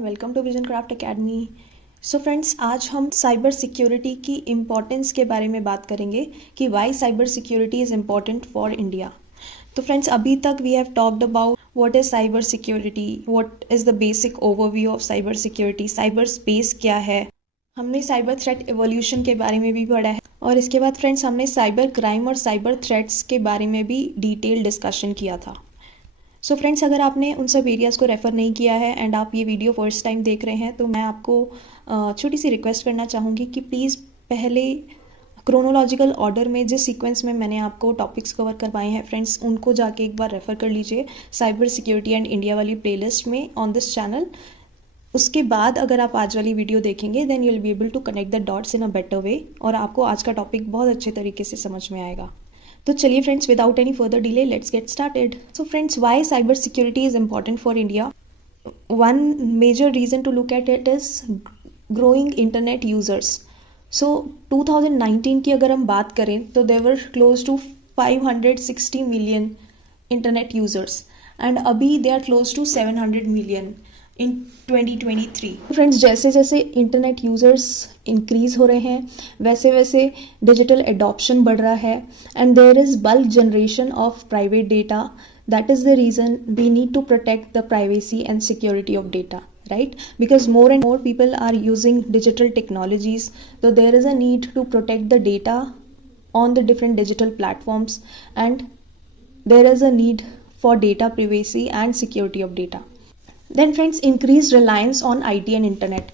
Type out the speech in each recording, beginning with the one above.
Welcome to Vision Craft Academy. So friends, आज हम cyber security की इम्पोर्टेंस के बारे में बात करेंगे कि why cyber security is important for India. तो फ्रेंड्स, अभी तक we have talked about what is cyber security, what is the basic overview of cyber security, cyber space क्या है। हमने साइबर थ्रेट एवोल्यूशन के बारे में भी पढ़ा है और इसके बाद फ्रेंड्स हमने साइबर क्राइम और साइबर थ्रेट्स के बारे में भी डिटेल डिस्कशन किया था। सो फ्रेंड्स, अगर आपने उन सब एरियाज़ को रेफ़र नहीं किया है एंड आप ये वीडियो फर्स्ट टाइम देख रहे हैं तो मैं आपको छोटी सी रिक्वेस्ट करना चाहूँगी कि प्लीज़ पहले क्रोनोलॉजिकल ऑर्डर में जिस सीक्वेंस में मैंने आपको टॉपिक्स कवर करवाए हैं फ्रेंड्स, उनको जाके एक बार रेफ़र कर लीजिए साइबर सिक्योरिटी एंड इंडिया वाली प्लेलिस्ट में ऑन दिस चैनल। उसके बाद अगर आप आज वाली वीडियो देखेंगे then you will be able to connect the dots in a better way और आपको आज का टॉपिक बहुत अच्छे तरीके से समझ में आएगा। तो चलिए friends, without any further delay let's get started. So friends, why cyber security is important for India? One major reason to look at it is growing internet users. So 2019 की अगर हम बात करें तो there were close to 560 million internet users and अभी they are close to 700 million in 2023। Friends, जैसे जैसे internet users increase हो रहे हैं वैसे वैसे डिजिटल एडॉप्शन बढ़ रहा है and there is bulk generation of private data. That is the reason we need to protect the privacy and security of data, right? Because more and more people are using digital technologies, so there is a need to protect the data on the different digital platforms and there is a need for data privacy and security of data. Then friends, increase reliance on IT and internet.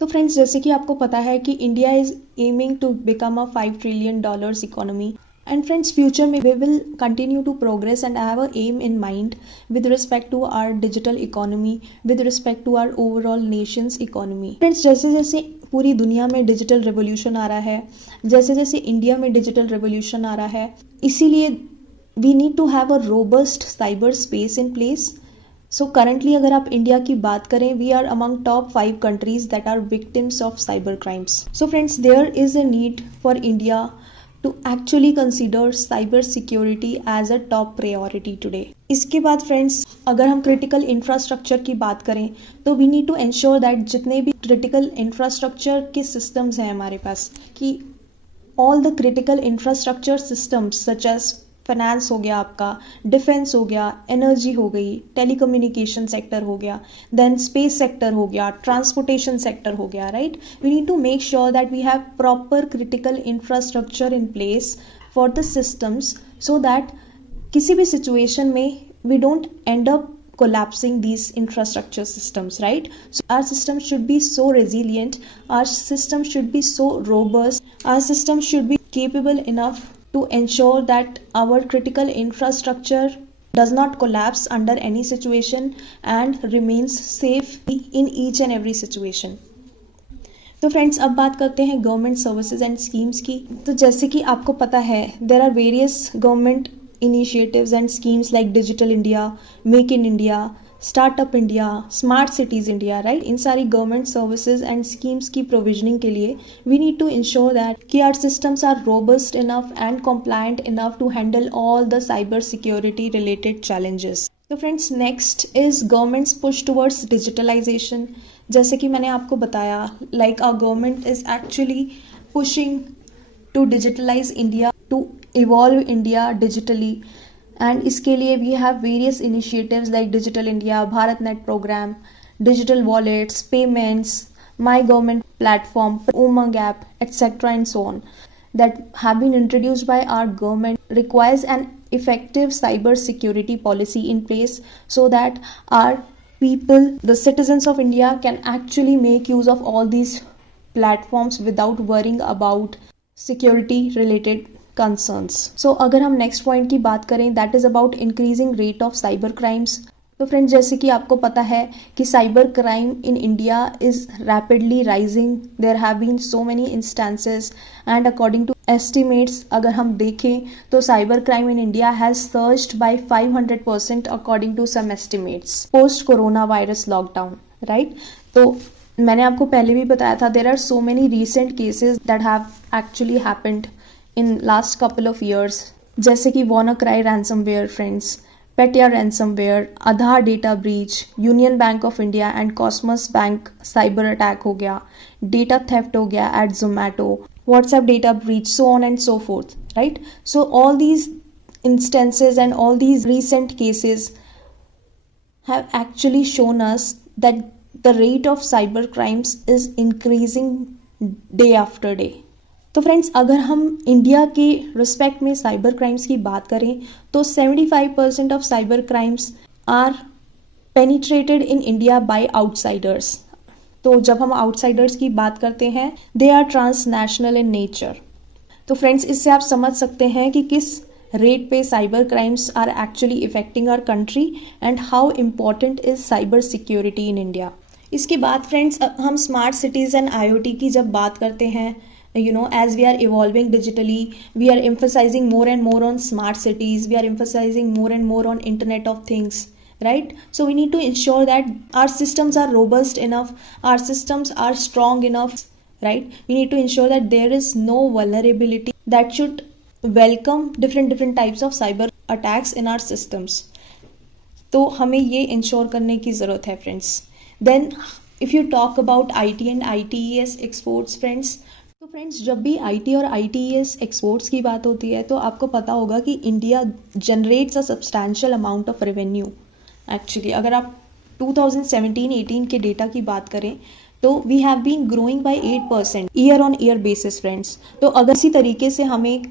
तो friends, जैसे कि आपको पता है कि India is aiming to become a $5 trillion economy and friends future में we will continue to progress and have a aim in mind with respect to our digital economy, with respect to our overall nations economy. Friends, जैसे जैसे पूरी दुनिया में digital revolution आ रहा है, जैसे जैसे इंडिया में डिजिटल रेवोल्यूशन आ रहा है, इसीलिए we need to have a robust cyber space in place. So currently अगर आप इंडिया की बात करें, we are among top 5 countries that are victims of cyber crimes. So friends, there is a need for India to actually consider cyber security as a top priority today. इसके बाद friends, अगर हम critical infrastructure की बात करें तो we need to ensure that जितने भी क्रिटिकल इंफ्रास्ट्रक्चर के सिस्टम्स हैं हमारे पास, कि all the critical infrastructure systems such as finance हो गया, आपका डिफेंस हो गया, एनर्जी हो गई, टेलीकम्युनिकेशन सेक्टर हो गया, देन स्पेस सेक्टर हो गया, ट्रांसपोर्टेशन सेक्टर हो गया, right? We need to make sure that we have proper critical infrastructure in place for the systems so that किसी भी सिचुएशन में we don't end up collapsing these infrastructure systems, right? So our system should be so resilient, our system should be so robust, our system should be capable enough to ensure that our critical infrastructure does not collapse under any situation and remains safe in each and every situation. तो friends, अब बात करते हैं government services and schemes की। तो जैसे कि आपको पता है, there are various government initiatives and schemes like Digital India, Make in India, Startup India, Smart Cities India, right? इन सारी गवर्नमेंट सर्विसेज एंड स्कीम्स की प्रोविजनिंग के लिए we need to ensure that कि our systems are robust enough and compliant enough to handle all the cyber security related challenges. तो friends, next is government's push towards digitalization. जैसे कि मैंने आपको बताया, like our government is actually pushing to digitalize India, to evolve India digitally, and इसके लिए we have various initiatives like Digital India, BharatNet program, digital wallets, payments, My Government platform, Umang app, etc. and so on that have been introduced by our government. Requires an effective cyber security policy in place so that our people, the citizens of India, can actually make use of all these platforms without worrying about security related concerns. So अगर हम next point की बात करें, that is about increasing rate of cyber crimes. तो friends, जैसे कि आपको पता है कि cyber crime in India is rapidly rising. There have been so many instances and according to estimates अगर हम देखें तो cyber crime in India has surged by 500% according to some estimates post coronavirus lockdown, right? तो मैंने आपको पहले भी बताया था, there are so many recent cases that have actually happened in last couple of years, जैसे कि WannaCry ransomware friends, Petya ransomware, Aadhaar data breach, Union Bank of India and Cosmos bank cyber attack हो गया, डेटा थेफ्ट हो गया at Zomato, WhatsApp data breach, so on and so forth, right? So all these instances and all these recent cases have actually shown us that the rate of cyber crimes is increasing day after day. तो friends, अगर हम India के respect में cyber crimes की बात करें तो 75% of cyber crimes are penetrated in India by outsiders. तो जब हम आउटसाइडर्स की बात करते हैं, they are transnational in nature. तो फ्रेंड्स, इससे आप समझ सकते हैं कि किस रेट पे cyber crimes are actually affecting our country and how important is cyber security in India. इसके बाद फ्रेंड्स, हम स्मार्ट सिटीज़ एंड IoT की जब बात करते हैं, as we are evolving digitally, we are emphasizing more and more on smart cities, we are emphasizing more and more on Internet of Things, right? So we need to ensure that our systems are robust enough, our systems are strong enough, right? We need to ensure that there is no vulnerability that should welcome different types of cyber attacks in our systems. तो हमें ये ensure करने की ज़रूरत है friends. Then if you talk about IT and ITES exports friends, तो friends, जब भी IT और ITES एक्सपोर्ट्स की बात होती है तो आपको पता होगा कि India generates a substantial amount of revenue. Actually अगर आप 2017-18 के डेटा की बात करें तो we have been growing by 8% year on year basis friends. तो अगर इसी तरीके से हमें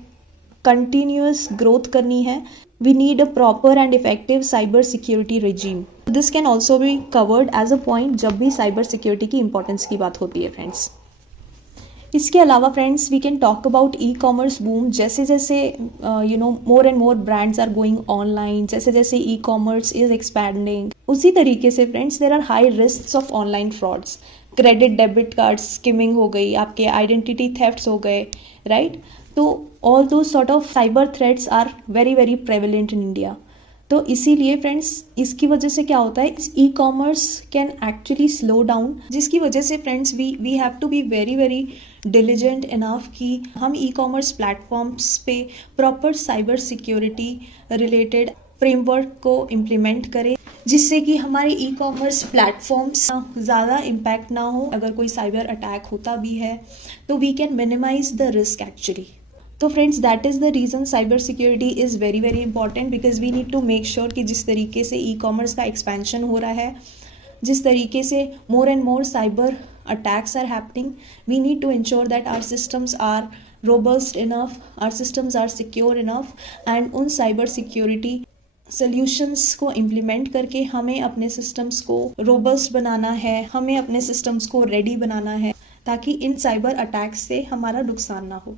कंटिन्यूअस ग्रोथ करनी है, we need a proper and effective cyber security regime. This can also be covered as a point जब भी साइबर सिक्योरिटी की इंपॉर्टेंस की बात होती है फ्रेंड्स. इसके अलावा friends, we can talk about ecommerce boom. जैसे जैसे more and more brands are going online, जैसे जैसे ई-कॉमर्स इज एक्सपैंडिंग, उसी तरीके से friends there are high risks of online frauds. Credit debit card skimming हो गई, आपके आइडेंटिटी थेफ्ट्स हो गए, राइट? तो all those sort of cyber threats are very very prevalent in India. तो इसीलिए फ्रेंड्स, इसकी वजह से क्या होता है, ecommerce can actually slow down, जिसकी वजह से friends we have to be very very diligent enough कि हम ई कॉमर्स प्लेटफॉर्म्स पे proper cyber security related framework को इम्प्लीमेंट करें, जिससे कि हमारे ई कॉमर्स प्लेटफॉर्म्स ज़्यादा इम्पैक्ट ना हो. अगर कोई साइबर अटैक होता भी है तो we can minimize the risk actually. तो friends, that is the reason cyber security is very very important, because we need to make sure कि जिस तरीके से ई कॉमर्स का एक्सपेंशन हो रहा है, जिस तरीके से more and more cyber attacks are happening, we need to ensure that our systems are robust enough, our systems are secure enough, and उन साइबर सिक्योरिटी सॉल्यूशंस को इम्प्लीमेंट करके हमें अपने सिस्टम्स को रोबस्ट बनाना है, हमें अपने सिस्टम्स को रेडी बनाना है, ताकि इन साइबर अटैक्स से हमारा नुकसान ना हो.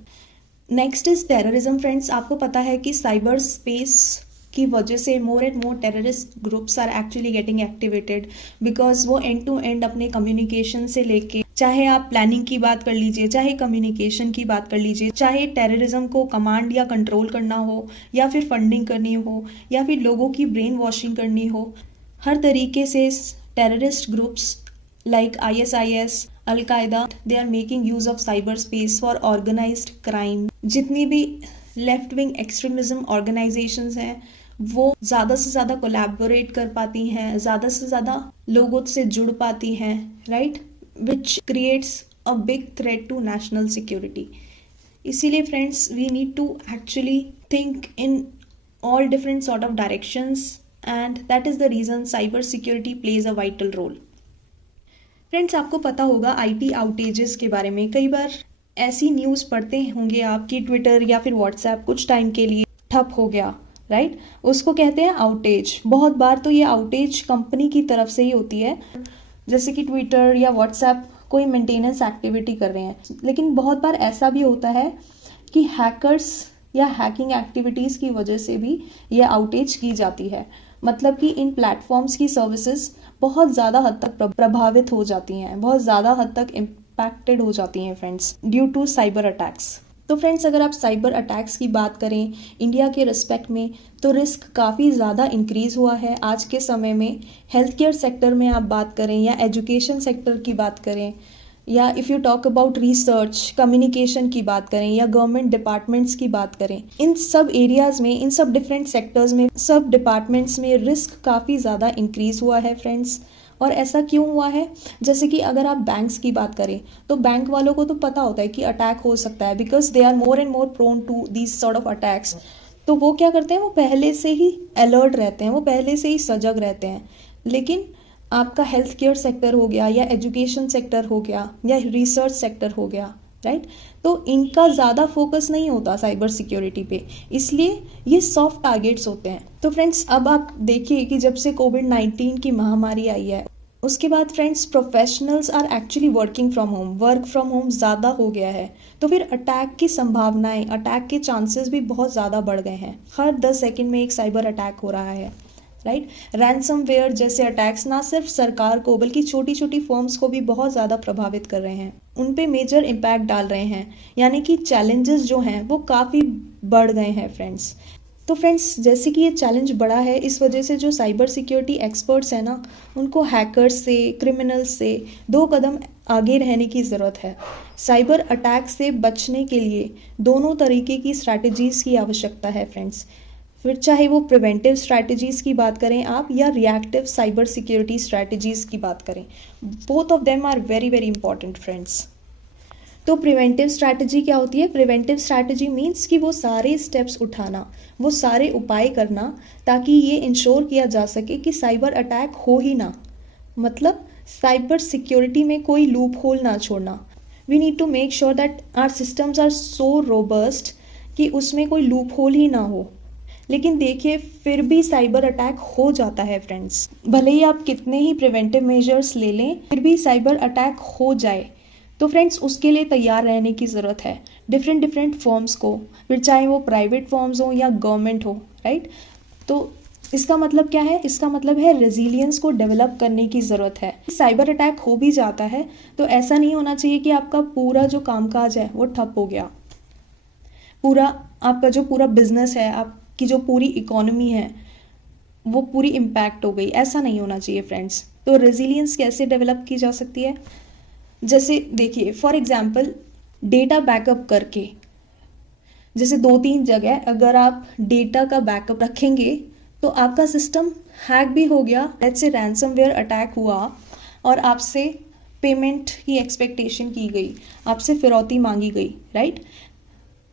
Next is terrorism friends. आपको पता है कि साइबर स्पेस की वजह से more and more terrorist groups are actually getting activated, because वो एंड टू एंड अपने कम्युनिकेशन से लेके, चाहे आप प्लानिंग की बात कर लीजिए, चाहे कम्युनिकेशन की बात कर लीजिए, चाहे टेररिज्म को कमांड या कंट्रोल करना हो, या फिर फंडिंग करनी हो, या फिर लोगों की ब्रेन वॉशिंग करनी हो, हर तरीके से terrorist groups like ISIS, Al-Qaeda, they are making use of cyberspace for organized crime. जितनी भी लेफ्ट विंग एक्सट्रीमिज्म ऑर्गेनाइजेशंस हैं, वो ज़्यादा से ज़्यादा कोलैबोरेट कर पाती हैं, ज़्यादा से ज़्यादा लोगों से जुड़ पाती हैं, right? Which creates a big threat to national security. इसीलिए friends, we need to actually think in all different sort of directions, and that is the reason cyber security plays a vital role. Friends, आपको पता होगा IT outages के बारे में. कई बार ऐसी news पढ़ते होंगे आप कि ट्विटर या फिर व्हाट्सएप कुछ टाइम के लिए ठप हो गया, राइट? उसको कहते हैं आउटेज. बहुत बार तो ये आउटेज कंपनी की तरफ से ही होती है, जैसे कि ट्विटर या व्हाट्सएप कोई मेंटेनेंस एक्टिविटी कर रहे हैं. लेकिन बहुत बार ऐसा भी होता है कि हैकर्स या हैकिंग एक्टिविटीज़ की वजह से भी ये आउटेज की जाती है. मतलब कि इन प्लेटफॉर्म्स की सर्विसेज बहुत ज़्यादा हद तक प्रभावित हो जाती हैं, बहुत ज़्यादा हद तक इम्पैक्टेड हो जाती हैं friends, due to cyber attacks. तो फ्रेंड्स, अगर आप साइबर अटैक्स की बात करें इंडिया के रिस्पेक्ट में, तो रिस्क काफ़ी ज़्यादा इंक्रीज़ हुआ है आज के समय में. हेल्थ केयर सेक्टर में आप बात करें या एजुकेशन सेक्टर की बात करें, या if you talk about research, communication की बात करें या गवर्नमेंट डिपार्टमेंट्स की बात करें, इन सब एरियाज़ में, इन सब डिफरेंट सेक्टर्स में, सब डिपार्टमेंट्स में रिस्क काफ़ी ज़्यादा इंक्रीज़ हुआ है फ्रेंड्स। और ऐसा क्यों हुआ है? जैसे कि अगर आप बैंक्स की बात करें तो बैंक वालों को तो पता होता है कि अटैक हो सकता है, because they are more and more prone to these sort of attacks. तो वो क्या करते हैं, वो पहले से ही अलर्ट रहते हैं, वो पहले से ही सजग रहते हैं। लेकिन आपका हेल्थ केयर सेक्टर हो गया या एजुकेशन सेक्टर हो गया या रिसर्च सेक्टर हो गया, राइट, तो इनका ज़्यादा फोकस नहीं होता साइबर सिक्योरिटी पे, इसलिए ये सॉफ्ट टारगेट्स होते हैं। तो फ्रेंड्स अब आप देखिए कि जब से कोविड-19 की महामारी आई है, उसके बाद friends professionals are actually working from home, work from home ज़्यादा हो गया है, तो फिर अटैक की संभावनाएं, अटैक के चांसेस भी बहुत ज़्यादा बढ़ गए हैं। हर 10 सेकंड में एक साइबर अटैक हो रहा है, राइट। रैंसमवेयर जैसे अटैक्स ना सिर्फ सरकार को बल्कि छोटी छोटी फर्म्स को भी बहुत ज़्यादा प्रभावित कर रहे हैं, उन पे मेजर इम्पैक्ट डाल रहे हैं, यानी कि चैलेंजेस जो हैं वो काफ़ी बढ़ गए हैं फ्रेंड्स। तो फ्रेंड्स जैसे कि ये चैलेंज बड़ा है, इस वजह से जो साइबर सिक्योरिटी एक्सपर्ट्स हैं ना, उनको हैकर्स से, क्रिमिनल्स से 2 कदम आगे रहने की ज़रूरत है। साइबर अटैक से बचने के लिए दोनों तरीके की स्ट्रैटेजीज़ की आवश्यकता है फ्रेंड्स। फिर चाहे वो प्रिवेंटिव स्ट्रैटेजीज़ की बात करें आप या रिएक्टिव साइबर सिक्योरिटी स्ट्रैटेजीज़ की बात करें, both of them are very very important friends. तो प्रिवेंटिव स्ट्रैटेजी क्या होती है? प्रिवेंटिव स्ट्रैटेजी मीन्स कि वो सारे स्टेप्स उठाना, वो सारे उपाय करना ताकि ये इंश्योर किया जा सके कि साइबर अटैक हो ही ना, मतलब साइबर सिक्योरिटी में कोई लूप होल ना छोड़ना। We need to make sure that our systems are so robust कि उसमें कोई लूप होल ही ना हो। लेकिन देखिए फिर भी साइबर अटैक हो जाता है फ्रेंड्स, भले ही आप कितने ही प्रिवेंटिव मेजर्स ले लें, फिर भी साइबर अटैक हो जाए तो फ्रेंड्स उसके लिए तैयार रहने की ज़रूरत है डिफरेंट फॉर्म्स को, फिर चाहे वो प्राइवेट फॉर्म्स हो या गवर्नमेंट हो, राइट। तो इसका मतलब क्या है? इसका मतलब है रेजिलियंस को डेवलप करने की ज़रूरत है। साइबर अटैक हो भी जाता है तो ऐसा नहीं होना चाहिए कि आपका पूरा जो कामकाज है वो ठप हो गया, पूरा आपका जो पूरा बिजनेस है, आपकी जो पूरी इकोनॉमी है वो पूरी इम्पैक्ट हो गई, ऐसा नहीं होना चाहिए फ्रेंड्स। तो रेजिलियंस कैसे डेवलप की जा सकती है? जैसे देखिए फॉर एग्जांपल डेटा बैकअप करके, जैसे 2-3 जगह अगर आप डेटा का बैकअप रखेंगे तो आपका सिस्टम हैक भी हो गया, लेट्स से रैंसमवेयर अटैक हुआ और आपसे पेमेंट की एक्सपेक्टेशन की गई, आपसे फिरौती मांगी गई, राइट।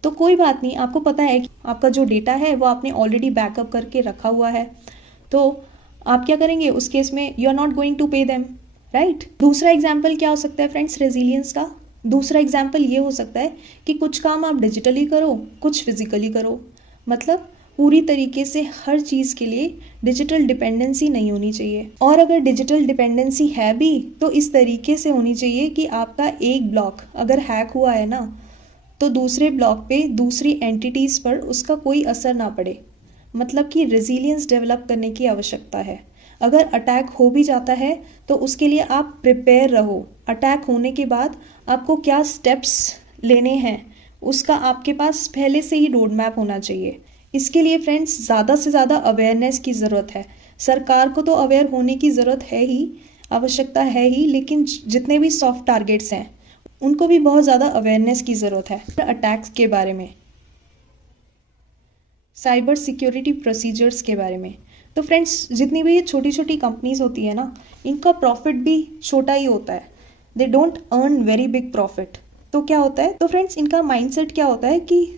तो कोई बात नहीं, आपको पता है कि आपका जो डेटा है वो आपने ऑलरेडी बैकअप करके रखा हुआ है, तो आप क्या करेंगे उस केस में? You are not going to pay them, right. दूसरा एग्जाम्पल क्या हो सकता है फ्रेंड्स रेजिलियंस का? दूसरा एग्जाम्पल ये हो सकता है कि कुछ काम आप डिजिटली करो, कुछ फिजिकली करो, मतलब पूरी तरीके से हर चीज़ के लिए डिजिटल डिपेंडेंसी नहीं होनी चाहिए। और अगर डिजिटल डिपेंडेंसी है भी तो इस तरीके से होनी चाहिए कि आपका एक ब्लॉक अगर हैक हुआ है ना, तो दूसरे ब्लॉक पे दूसरी एंटिटीज़ पर उसका कोई असर ना पड़े, मतलब कि रेजिलियंस डेवलप करने की आवश्यकता है। अगर अटैक हो भी जाता है तो उसके लिए आप प्रिपेयर रहो। अटैक होने के बाद आपको क्या स्टेप्स लेने हैं उसका आपके पास पहले से ही रोड मैप होना चाहिए। इसके लिए फ्रेंड्स ज़्यादा से ज़्यादा अवेयरनेस की ज़रूरत है। सरकार को तो अवेयर होने की ज़रूरत है ही, आवश्यकता है ही, लेकिन जितने भी सॉफ्ट टारगेट्स हैं उनको भी बहुत ज़्यादा अवेयरनेस की ज़रूरत है अटैक्स के बारे में, साइबर सिक्योरिटी प्रोसीजर्स के बारे में। तो फ्रेंड्स जितनी भी ये छोटी छोटी कंपनीज होती है ना, इनका प्रॉफिट भी छोटा ही होता है, they don't earn very big profit. तो क्या होता है, तो फ्रेंड्स इनका माइंडसेट क्या होता है कि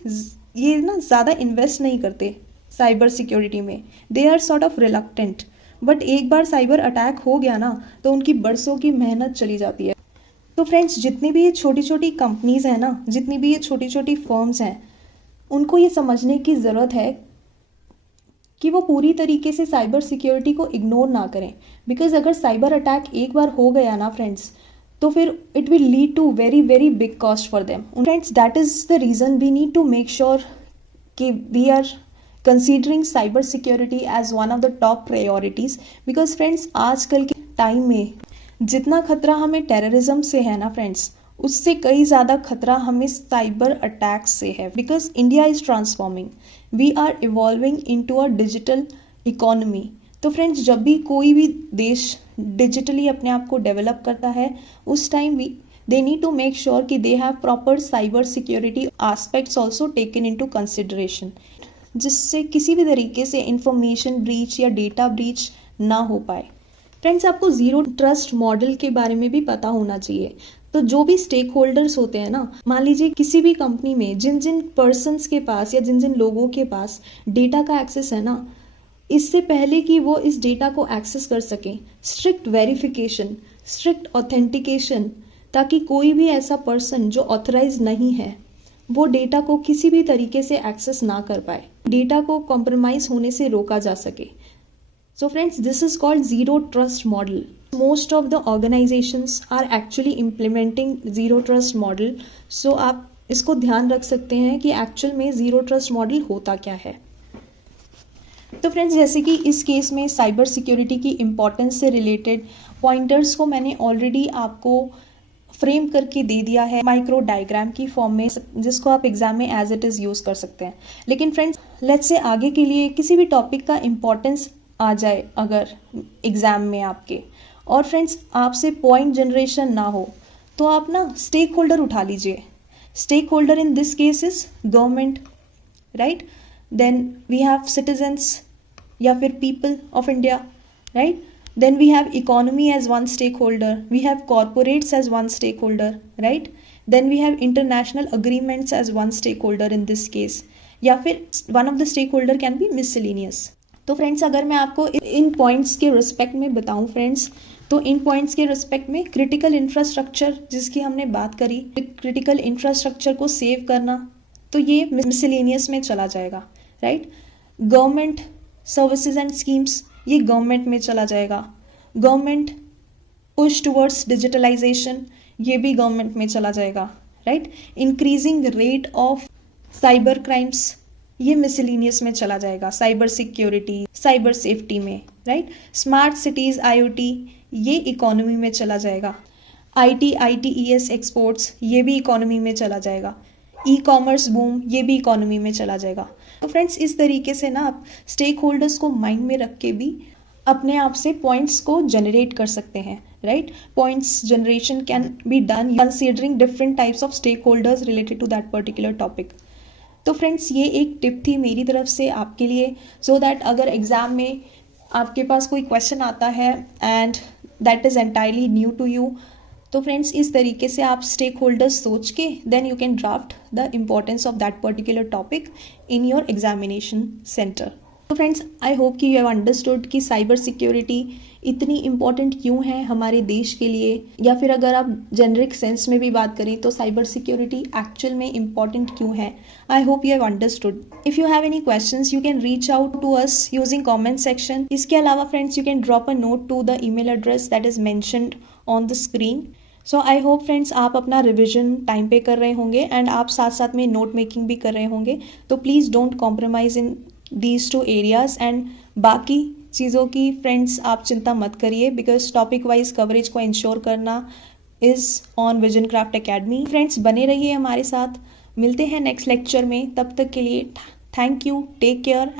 ये ना ज़्यादा इन्वेस्ट नहीं करते साइबर सिक्योरिटी में, they are sort of reluctant. But एक बार साइबर अटैक हो गया ना तो उनकी बरसों की मेहनत चली जाती है। तो फ्रेंड्स जितनी भी ये छोटी छोटी कंपनीज़ हैं ना, जितनी भी ये छोटी छोटी फर्म्स हैं, उनको ये समझने की ज़रूरत है कि वो पूरी तरीके से साइबर सिक्योरिटी को इग्नोर ना करें, बिकॉज अगर साइबर अटैक एक बार हो गया ना फ्रेंड्स तो फिर it will lead to very very big cost for them. Friends that is the reason we need to make sure कि we are considering cyber security as one of the top priorities. Because friends आजकल के time में जितना खतरा हमें terrorism से है ना फ्रेंड्स, उससे कई ज़्यादा खतरा हमें साइबर अटैक्स से है। Because India is transforming, we are evolving into a digital economy. तो फ्रेंड्स जब भी कोई भी देश डिजिटली अपने आप को डेवलप करता है उस time they need to make sure कि they have proper cyber security aspects also taken into consideration, जिससे किसी भी तरीके से इंफॉर्मेशन ब्रीच या डेटा ब्रीच ना हो पाए। फ्रेंड्स, आपको ज़ीरो ट्रस्ट मॉडल के बारे में भी पता होना चाहिए। तो जो भी स्टेक होल्डर्स होते हैं ना, मान लीजिए किसी भी कंपनी में जिन जिन पर्सन्स के पास या जिन जिन लोगों के पास डेटा का एक्सेस है ना, इससे पहले कि वो इस डेटा को एक्सेस कर सकें, स्ट्रिक्ट वेरिफिकेशन, स्ट्रिक्ट ऑथेंटिकेशन, ताकि कोई भी ऐसा पर्सन जो ऑथराइज नहीं है वो डेटा को किसी भी तरीके से एक्सेस ना कर पाए, डेटा को कॉम्प्रोमाइज होने से रोका जा सके। So friends, this is called zero trust model. Most of the organizations are actually implementing zero trust model. So आप इसको ध्यान रख सकते हैं कि एक्चुअल में जीरो ट्रस्ट मॉडल होता क्या है। तो फ्रेंड्स, जैसे कि इस केस में साइबर सिक्योरिटी की इम्पोर्टेंस से रिलेटेड पॉइंटर्स को मैंने ऑलरेडी आपको फ्रेम करके दे दिया है माइक्रो डायग्राम की फॉर्म में, जिसको आप एग्जाम में एज इट इज़ यूज़ कर सकते हैं। लेकिन फ्रेंड्स, लेट्स से आगे के लिए किसी भी टॉपिक का इम्पोर्टेंस आ जाए अगर एग्ज़ाम में आपके, और फ्रेंड्स आपसे पॉइंट जनरेशन ना हो, तो आप ना स्टेक होल्डर उठा लीजिए। Stakeholder in this case is government, right? Then we have citizens या फिर people of India, right? Then we have economy as one stakeholder, we have corporates as one stakeholder, right? Then we have international agreements as one stakeholder in this case, या फिर one of the stakeholder can be miscellaneous. तो friends, अगर मैं आपको इन points के respect में बताऊं friends, तो इन पॉइंट्स के रिस्पेक्ट में क्रिटिकल इंफ्रास्ट्रक्चर जिसकी हमने बात करी, क्रिटिकल इंफ्रास्ट्रक्चर को सेव करना, तो ये मिसलेनियस में चला जाएगा, right? Government services and schemes, ये गवर्नमेंट में चला जाएगा। गवर्नमेंट पुश टुवर्ड्स डिजिटलाइजेशन, ये भी गवर्नमेंट में चला जाएगा, right? Increasing rate of cyber crimes, ये मिसलेनियस में चला जाएगा। साइबर सिक्योरिटी, साइबर सेफ्टी में, राइट? स्मार्ट सिटीज, IoT, ये इकोनॉमी में चला जाएगा। IT, ITES एक्सपोर्ट्स, ये भी इकोनॉमी में चला जाएगा। ई-कॉमर्स बूम, ये भी इकोनॉमी में चला जाएगा। तो फ्रेंड्स, इस तरीके से ना आप स्टेक होल्डर्स को माइंड में रख के भी अपने आप से पॉइंट्स को जनरेट कर सकते हैं, right? Points generation can be done considering different types of stakeholders related to that particular topic. तो फ्रेंड्स, ये एक टिप थी मेरी तरफ से आपके लिए, सो दैट अगर एग्ज़ाम में आपके पास कोई क्वेश्चन आता है and that is entirely new to you, तो फ्रेंड्स इस तरीके से आप स्टेक होल्डर्स सोच के then you can draft the importance of that particular topic in your examination centre. तो फ्रेंड्स, आई होप कि यू हैव अंडरस्टूड कि साइबर सिक्योरिटी इतनी इम्पॉर्टेंट क्यों है हमारे देश के लिए, या फिर अगर आप जेनरिक सेंस में भी बात करें तो साइबर सिक्योरिटी एक्चुअल में इम्पॉर्टेंट क्यों है। I hope you have understood. If you have any questions you can reach out to us using comment section. इसके अलावा friends, you can drop a note to the email address that is mentioned on the screen. So I hope friends आप अपना revision time पे कर रहे होंगे and आप साथ साथ में नोट मेकिंग भी कर रहे होंगे। तो please don't compromise in these two areas, and बाकी चीज़ों की फ्रेंड्स आप चिंता मत करिए, बिकॉज टॉपिक वाइज कवरेज को इंश्योर करना is on vision Craft academy. Friends, बने रहिए हमारे साथ, मिलते हैं नेक्स्ट लेक्चर में। तब तक के लिए थैंक यू, टेक केयर।